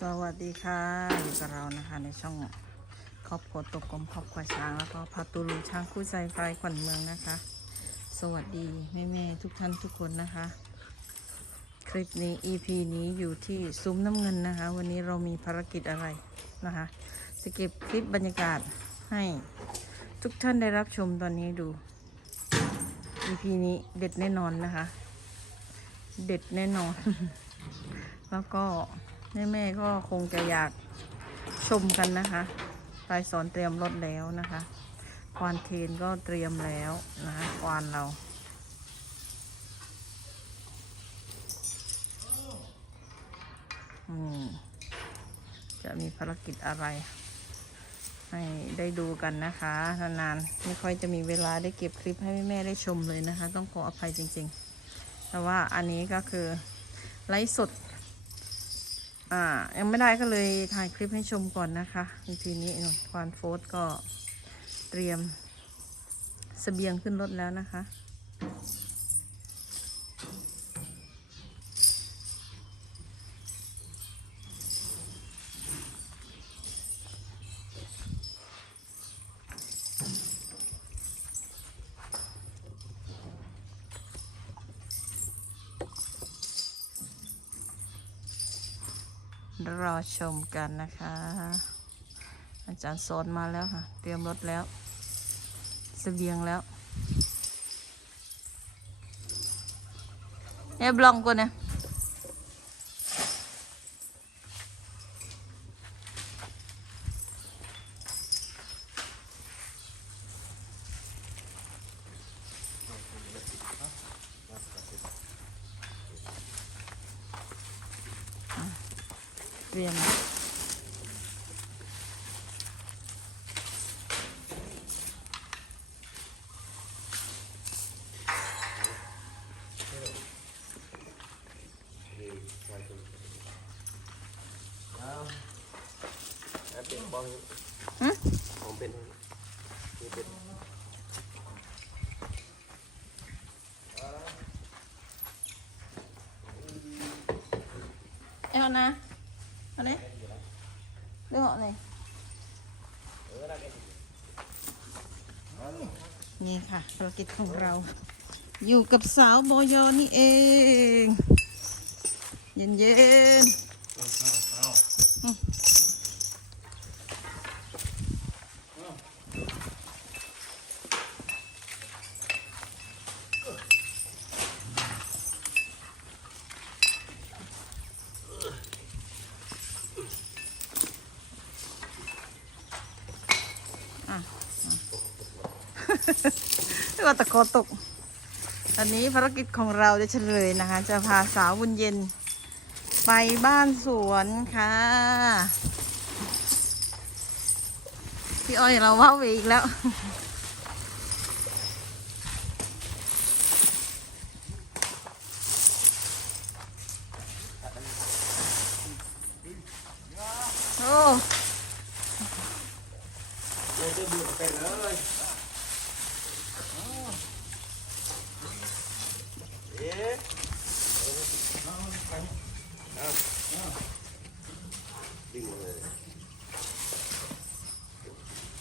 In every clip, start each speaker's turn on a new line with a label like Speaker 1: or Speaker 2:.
Speaker 1: สวัสดีค่ะอยู่กับเรานะคะในช่องครอบครัวตกกลมครอบครัวช้างแล้วก็พาตูลูช้างคู่ใจไฟขวัญเมืองนะคะ สวัสดีแม่ๆทุกท่านทุกคนนะคะ คลิปนี้ EP นี้อยู่ที่ซุ้มน้ำเงินนะคะ วันนี้เรามีภารกิจอะไรนะคะจะเก็บคลิปบรรยากาศให้ทุกท่านได้รับชมตอนนี้ดู EP นี้เด็ดแน่นอนนะคะ เด็ดแน่นอน แล้วก็ แม่แม่ก็คงจะอยากชมกันนะคะปลายสอนเตรียมรถแล้วนะคะ ควานเทนก็เตรียมแล้วนะคะควานเราอืมจะมีภารกิจอะไร ให้ได้ดูกันนะคะ นานๆ ไม่ค่อยจะมีเวลาได้เก็บคลิปให้แม่ได้ชมเลยนะคะ ต้องขออภัยจริงๆ แต่ว่าอันนี้ก็คือไลฟ์สด อ่า ยังไม่ได้ก็เลยถ่ายคลิปให้ชมก่อนนะคะทีนี้ควานโฟสก็เตรียมเสบียงขึ้นรถแล้วนะคะ รอชมกันนะคะ อาจารย์สอนมาแล้วค่ะ เตรียมรถแล้วเสบียงแล้วเอ๊ะบลองกูเนี่ย เตรียม เป็นบอง หึ ของเป็นนี่เป็น เอ้านะเอะไรเรื่องอะไร นี่ค่ะภารกิจของเรา อยู่กับสาวบอยอนี่เอง เย็นเย็นๆอืม ว่าตะโกตก ตอนนี้ภารกิจของเราจะเฉลยนะคะ จะพาสาวบุญเย็น ไปบ้านสวนค่ะ พี่อ้อยเราว่าไปอีกแล้ว โอ้ เลยจะบูดเป็นเลย เอ๊ะดึงเลย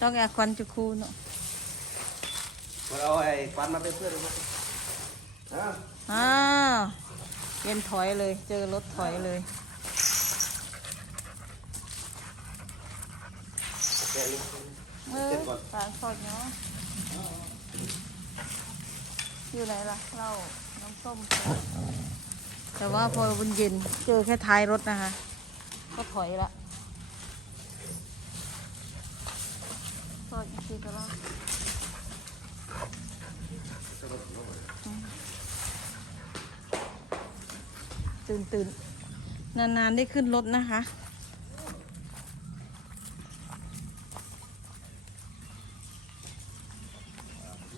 Speaker 1: ต้องแอบควันจุคูเนาะมาเอาไอ้ฟันมาเป็นเพื่อนมาอะอ้าวเย็นถอยเลย เจอรถถอยเลยแกะนี่เออสารสดเนาะอยู่ไหนล่ะเหล้า น้ำส้มแต่ว่าพอบุญเย็นเจอแค่ท้ายรถนะคะ ก็ถอยละสดอีกทีก็แล้วตื่นตื่นนานๆได้ขึ้นรถนะคะ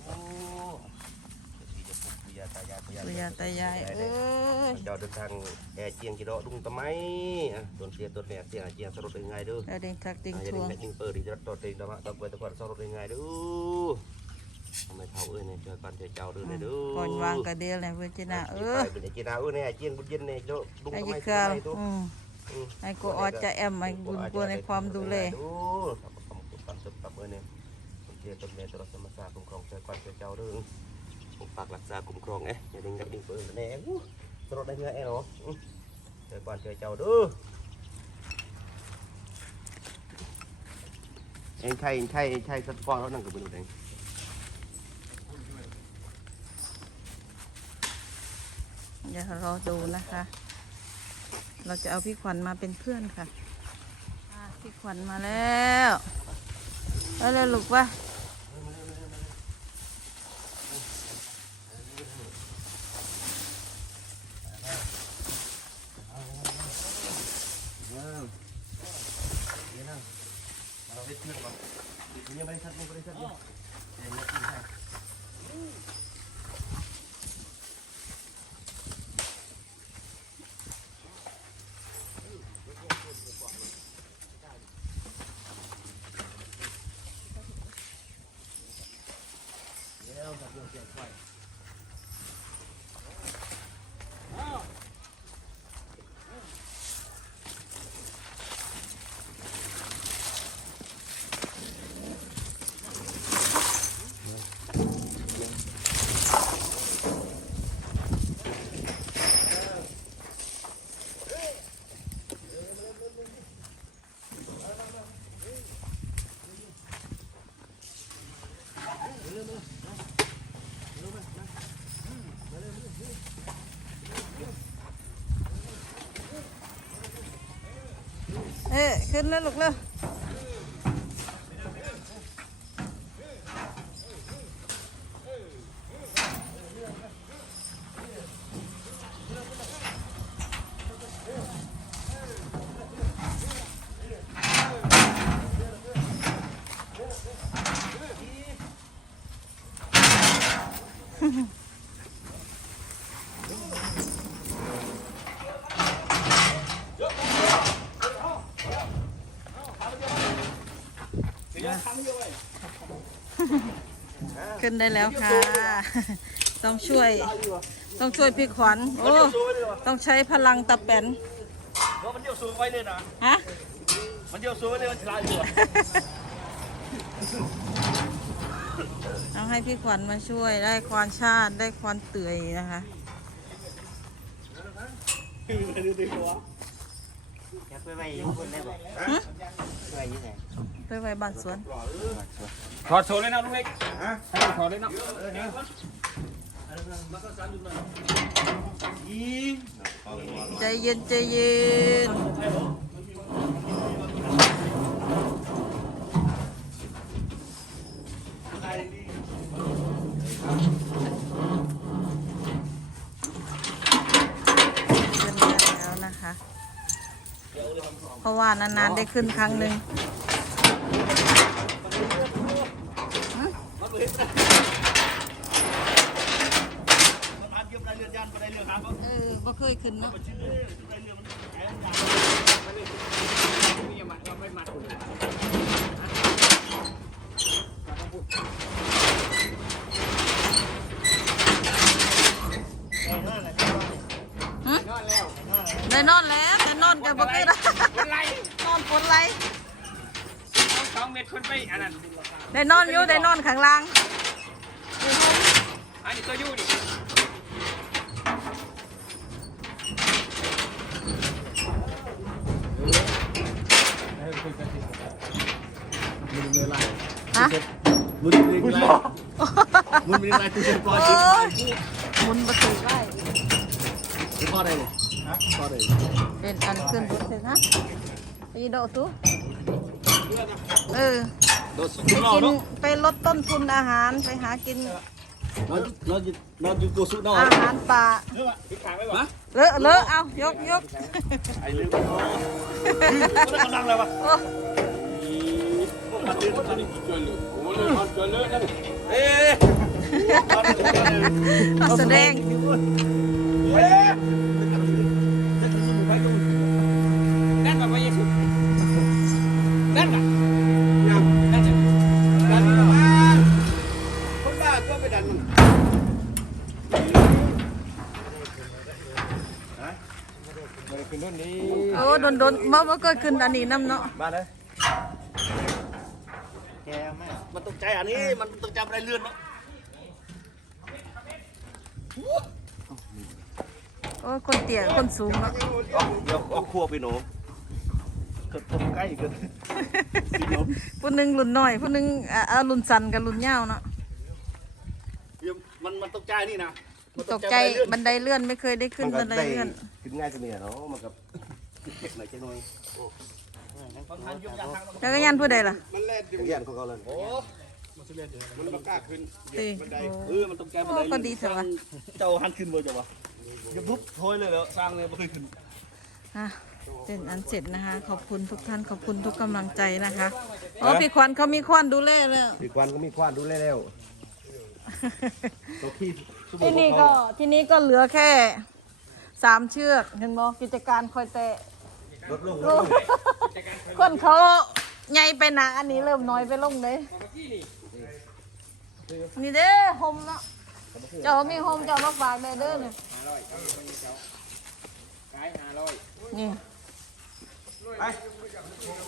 Speaker 1: โอ้ที่จะปลุกปุยาตายายปุยา ปุยาตายายเอ้ย เจ้าเดินทาง แอร์เจียงกิโลดุงตะไมอะต้นเสียต้นแหนเสียงเจียงสรุปยังไงดูเราเดินทักติงอย่าทดึวงงแม่ยิงเปิดดีจะตอดเองตะมะตะกวยตะกอนสรุปยังไงดูทำไมเท่าเอ้ยเนี่ยเจอกันเจอเจ้าดูเนี่ยดูก่อนวางกระเดียวเลยเพื่อนจีน่าเออเป็นไอ้จีน่าเอ้ยเนี่ยไอ้เจียงบุญเย็นเนี่ยเจ้าดุงไอ้ตะยี่ไมเคราตะไมตัวอืมเอืมให้กูออดจะแอมให้บุญกลัวในความดูแลดูครับขอบคุณครับตึบตับเอ้ยเนี่ยผมเจต้นเมตตลอดสมศาคุ้มครองใจก่อนใจเจ้าเรื่องปกปักรักษาคุ้มครองเอ๊ะอย่าดึงกับดึงเปิดแน่อู้ ตลอดได้เงยเนาะอืมใจก่อนใจเจ้าด้อเองใช่เองใช่เองใช่สัตว์ฟองแล้วนั่งกับบุญเองเดี๋ยวเราดูนะคะ เราจะเอาพี่ขวัญมาเป็นเพื่อนค่ะ พี่ขวัญมาแล้วแล้วลยลูกว่าได้เพื่อนก่อนยังไม่ได้ชัดยังไม่ได้ชัดยังเดี๋ยวนัดกินให้เดี๋ยวจับเรื่องเสียงไฟ เอ้ย ขึ้นแล้วลูกเล้ว ขึ้นได้แล้วค่ะ ต้องช่วย ต้องช่วยพี่ขวัญโอ้ ต้องใช้พลังตะแปนมันเดียวสูงไว้เลยนะ ฮะ มันเดียวสูงไว้เลยมันฉลาดอยู่ต้องให้พี่ขวัญมาช่วยได้ควานชาติได้ควานเตื่อยนะคะ อยากไปไว้อยู่คนได้บ่หึไปไว้อยู่ไหนไปไว้บ้านสวนถอดโชว์เลยนะลุงเล็กให้ถอดเลยนะใจเย็นใจเย็นขึ้นได้แล้วนะคะ เพ ราะว่านานๆได้ขึ้นครั้งหนึ่งเออบ่เคยขึ้นเนาะหึได้นอนแล้วแต่นอนกันบ่เคยได้ คนไร นอนฝนไหล สอง เม็ดคนไปอันนั้นได้นอนอยู่ได้นอนข้างล่างอันนี้ตัวยู่นี่ฮะมุนมีอะไรมุนมีอะไรตัวเช็ดปล่อยโอ้ยหมุนประตูได้ข้อใดเลยข้อใดเป็นอันขึ้นรถเสร็จฮะไปโดดตู้ เออโดดสุดไปเรากินเนาะไปลดต้นทุนอาหารไปหากินเราเราเราอยู่ตัวสุดเนาะอาหารป่าทิศทางไม่บอกเลอะเลอะเอายกยกไอ้ลืมก็กำลังเลยวะโอ้เอ๊ะเอาแสดงนั่ ขึ้นนู่นนี่โอ้โดนโดนๆบ่บ่เกิดขึ้นอันนี้นํเนาะมาเลยแกแม่มันตกใจอันนี้มันตกใจอะไรเลื่อนเนาะโอ้ยคนเตี้ยคนสูงเนาะเอาเดี๋ยวเอาครัวไปหนูเกิดผมใกล้เกิดสิโนผู้หนึงรุ่นน้อยผู้หนึงอ่าอ่ารุ่นสั้นกับรุ่นยาวเนาะ
Speaker 2: เดี๋ยวมันมันตกใจนี่นะ
Speaker 1: มันตกใจบันไดเลื่อนไม่เคยได้ขึ้นบันไดเลื่อนขึ้ นง่ายจะเนี่ยเนาะมันกับเก็บหน่อยจังหน่อยโอ้เขาทานยุ่งยากทางเราแล้วก็ยันผู้ใดล่ะมันแล่นอยู่เรียนของเขาเลยโอ้มันสิเล่นอยู่มันบ่กล้าขึ้นตีบันไดเออมันตกใจมันโอ้ก็ดีเถอะวะเจ้าหันขึ้นบ่จ้ะวะอย่าปุ๊บโถอยเลยแล้วสร้างเลยบ่เคยขึ้นอะเป็นอันเสร็จนะคะ ขอบคุณทุกท่านขอบคุณทุกกำลังใจนะคะอ๋อพี่ควันเขามีควันดูแลแล้ว
Speaker 2: อีกวันก็มีควานดูแลแล้ว
Speaker 1: ตัวขี้ที่นี่ก็ที่นี้ก็เหลือแค่ สามเชือกเห็นบ่กิจการคอยเตะลดลงลูกคนเขาใหญ่ไปหนาอันนี้เริ่มน้อยไปลงเลยนี่เด้อโฮมเนาะเจ้ามีโฮมเจ้ามาฝากแม่เด้อเนี่ยขายห้าร้อยนี่
Speaker 2: ไป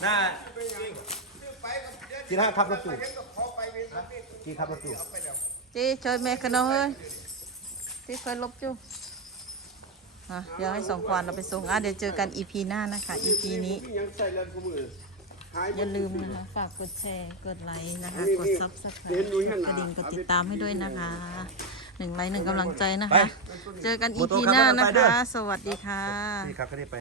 Speaker 2: หน้าจีน่าขับรถตู้จีขับรถตู้
Speaker 1: จีช่วยแม่กันหน่อยเฮ้ยที่เคยลบจุ อะเดี๋ยวให้สองควานเราไปส่งอะเดี๋ยวเจอกันอีพีหน้านะคะ อีพีนี้ ยังใส่เล่นกูมือหายอย่าลืมนะคะ ฝากกดแชร์ กดไลค์นะคะ กดซับสไครต์กดกระดิ่ง กดติดตามให้ด้วยนะคะ หนึ่งไลค์หนึ่งกำลังใจนะคะ เจอกันอีพีหน้านะคะ สวัสดีค่ะจีขับคันนี้ไป